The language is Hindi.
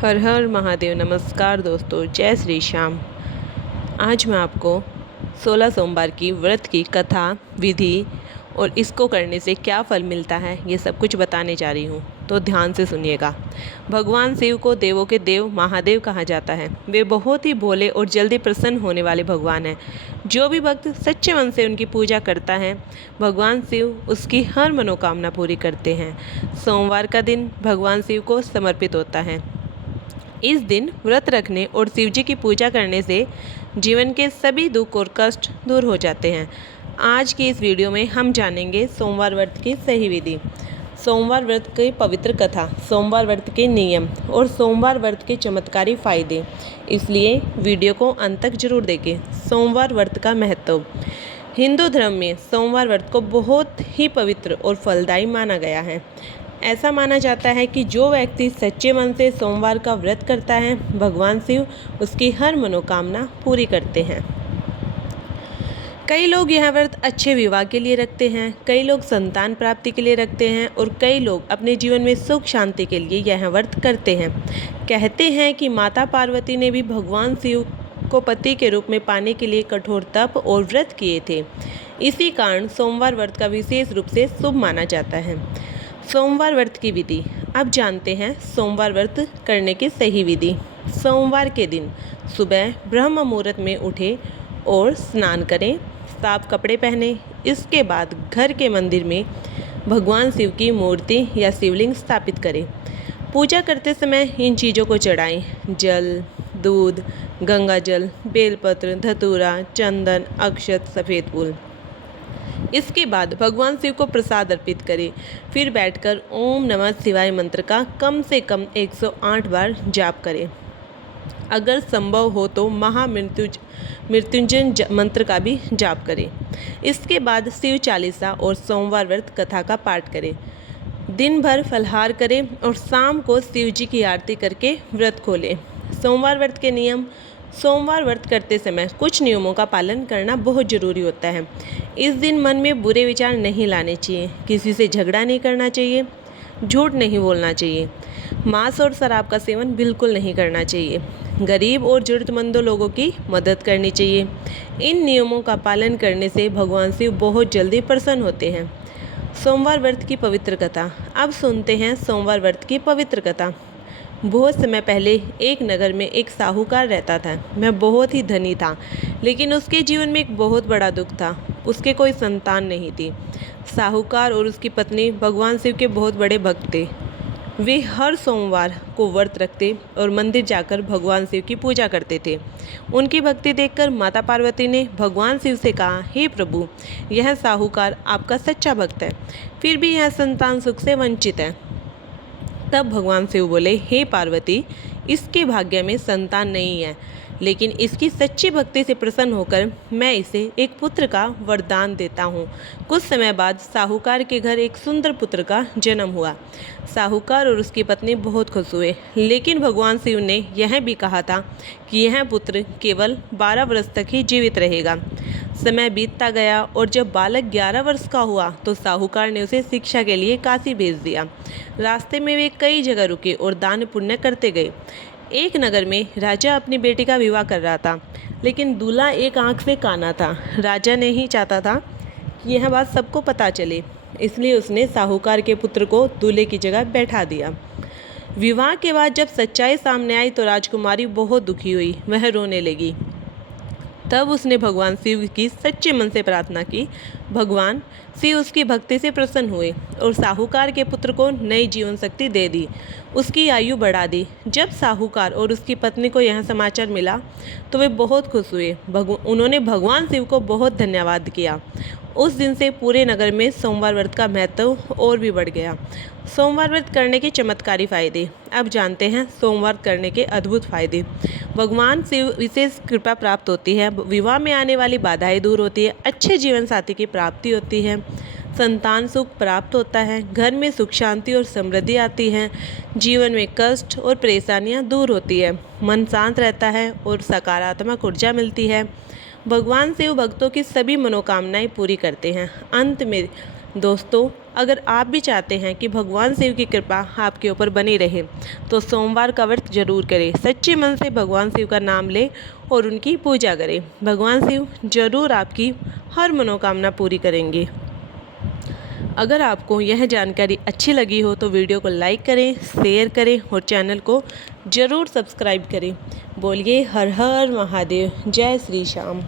हर हर महादेव। नमस्कार दोस्तों, जय श्री श्याम। आज मैं आपको 16 सोमवार की व्रत की कथा, विधि और इसको करने से क्या फल मिलता है ये सब कुछ बताने जा रही हूँ, तो ध्यान से सुनिएगा। भगवान शिव को देवों के देव महादेव कहा जाता है। वे बहुत ही भोले और जल्दी प्रसन्न होने वाले भगवान हैं। जो भी भक्त सच्चे मन से उनकी पूजा करता है, भगवान शिव उसकी हर मनोकामना पूरी करते हैं। सोमवार का दिन भगवान शिव को समर्पित होता है। इस दिन व्रत रखने और शिवजी की पूजा करने से जीवन के सभी दुख और कष्ट दूर हो जाते हैं। आज की इस वीडियो में हम जानेंगे सोमवार व्रत की सही विधि, सोमवार व्रत की पवित्र कथा, सोमवार व्रत के नियम और सोमवार व्रत के चमत्कारी फायदे। इसलिए वीडियो को अंत तक जरूर देखें। सोमवार व्रत का महत्व। हिंदू धर्म में सोमवार व्रत को बहुत ही पवित्र और फलदायी माना गया है। ऐसा माना जाता है कि जो व्यक्ति सच्चे मन से सोमवार का व्रत करता है, भगवान शिव उसकी हर मनोकामना पूरी करते हैं। कई लोग यह व्रत अच्छे विवाह के लिए रखते हैं, कई लोग संतान प्राप्ति के लिए रखते हैं और कई लोग अपने जीवन में सुख शांति के लिए यह व्रत करते हैं। कहते हैं कि माता पार्वती ने भी भगवान शिव को पति के रूप में पाने के लिए कठोर तप और व्रत किए थे। इसी कारण सोमवार व्रत का विशेष रूप से शुभ माना जाता है। सोमवार व्रत की विधि। अब जानते हैं सोमवार व्रत करने की सही विधि। सोमवार के दिन सुबह ब्रह्म मुहूर्त में उठें और स्नान करें, साफ कपड़े पहने। इसके बाद घर के मंदिर में भगवान शिव की मूर्ति या शिवलिंग स्थापित करें। पूजा करते समय इन चीज़ों को चढ़ाएं: जल, दूध, गंगा जल, बेलपत्र, धतूरा, चंदन, अक्षत, सफ़ेद फूल। इसके बाद भगवान शिव को प्रसाद अर्पित करें। फिर बैठकर ओम नमः शिवाय मंत्र का कम से कम 108 बार जाप करें। अगर संभव हो तो मृत्युंजय मंत्र का भी जाप करें। इसके बाद शिव चालीसा और सोमवार व्रत कथा का पाठ करें। दिन भर फलाहार करें और शाम को शिव जी की आरती करके व्रत खोलें। सोमवार व्रत के नियम। सोमवार व्रत करते समय कुछ नियमों का पालन करना बहुत ज़रूरी होता है। इस दिन मन में बुरे विचार नहीं लाने चाहिए, किसी से झगड़ा नहीं करना चाहिए, झूठ नहीं बोलना चाहिए, मांस और शराब का सेवन बिल्कुल नहीं करना चाहिए, गरीब और ज़रूरतमंदों लोगों की मदद करनी चाहिए। इन नियमों का पालन करने से भगवान शिव बहुत जल्दी प्रसन्न होते हैं। सोमवार व्रत की पवित्र कथा। अब सुनते हैं सोमवार व्रत की पवित्र कथा। बहुत समय पहले एक नगर में एक साहूकार रहता था। वह बहुत ही धनी था, लेकिन उसके जीवन में एक बहुत बड़ा दुख था। उसके कोई संतान नहीं थी। साहूकार और उसकी पत्नी भगवान शिव के बहुत बड़े भक्त थे। वे हर सोमवार को व्रत रखते और मंदिर जाकर भगवान शिव की पूजा करते थे। उनकी भक्ति देखकर माता पार्वती ने भगवान शिव से कहा, हे प्रभु, यह साहूकार आपका सच्चा भक्त है, फिर भी यह संतान सुख से वंचित है। तब भगवान शिव बोले, हे पार्वती, इसके भाग्य में संतान नहीं है, लेकिन इसकी सच्ची भक्ति से प्रसन्न होकर मैं इसे एक पुत्र का वरदान देता हूँ। कुछ समय बाद साहूकार के घर एक सुंदर पुत्र का जन्म हुआ। साहूकार और उसकी पत्नी बहुत खुश हुए, लेकिन भगवान शिव ने यह भी कहा था कि यह पुत्र केवल 12 वर्ष तक ही जीवित रहेगा। समय बीतता गया और जब बालक 11 वर्ष का हुआ तो साहूकार ने उसे शिक्षा के लिए काशी भेज दिया। रास्ते में वे कई जगह रुके और दान पुण्य करते गए। एक नगर में राजा अपनी बेटी का विवाह कर रहा था, लेकिन दूल्हा एक आंख से काना था। राजा नहीं चाहता था कि यह बात सबको पता चले, इसलिए उसने साहूकार के पुत्र को दूल्हे की जगह बैठा दिया। विवाह के बाद जब सच्चाई सामने आई तो राजकुमारी बहुत दुखी हुई, वह रोने लगी। तब उसने भगवान शिव की सच्चे मन से प्रार्थना की। भगवान शिव उसकी भक्ति से प्रसन्न हुए और साहूकार के पुत्र को नई जीवन शक्ति दे दी, उसकी आयु बढ़ा दी। जब साहूकार और उसकी पत्नी को यह समाचार मिला तो वे बहुत खुश हुए। उन्होंने भगवान शिव को बहुत धन्यवाद किया। उस दिन से पूरे नगर में सोमवार व्रत का महत्व और भी बढ़ गया। सोमवार व्रत करने के चमत्कारी फायदे। अब जानते हैं सोमवार करने के अद्भुत फायदे। भगवान शिव विशेष कृपा प्राप्त होती है, विवाह में आने वाली बाधाएं दूर होती है, अच्छे जीवन साथी की प्राप्ति होती है, संतान सुख प्राप्त होता है, घर में सुख शांति और समृद्धि आती है, जीवन में कष्ट और परेशानियां दूर होती है, मन शांत रहता है और सकारात्मक ऊर्जा मिलती है। भगवान शिव भक्तों की सभी मनोकामनाएं पूरी करते हैं। अंत में दोस्तों, अगर आप भी चाहते हैं कि भगवान शिव की कृपा आपके ऊपर बनी रहे तो सोमवार का व्रत जरूर करें। सच्चे मन से भगवान शिव का नाम लें और उनकी पूजा करें। भगवान शिव जरूर आपकी हर मनोकामना पूरी करेंगे। अगर आपको यह जानकारी अच्छी लगी हो तो वीडियो को लाइक करें, शेयर करें और चैनल को ज़रूर सब्सक्राइब करें। बोलिए हर हर महादेव, जय श्री श्याम।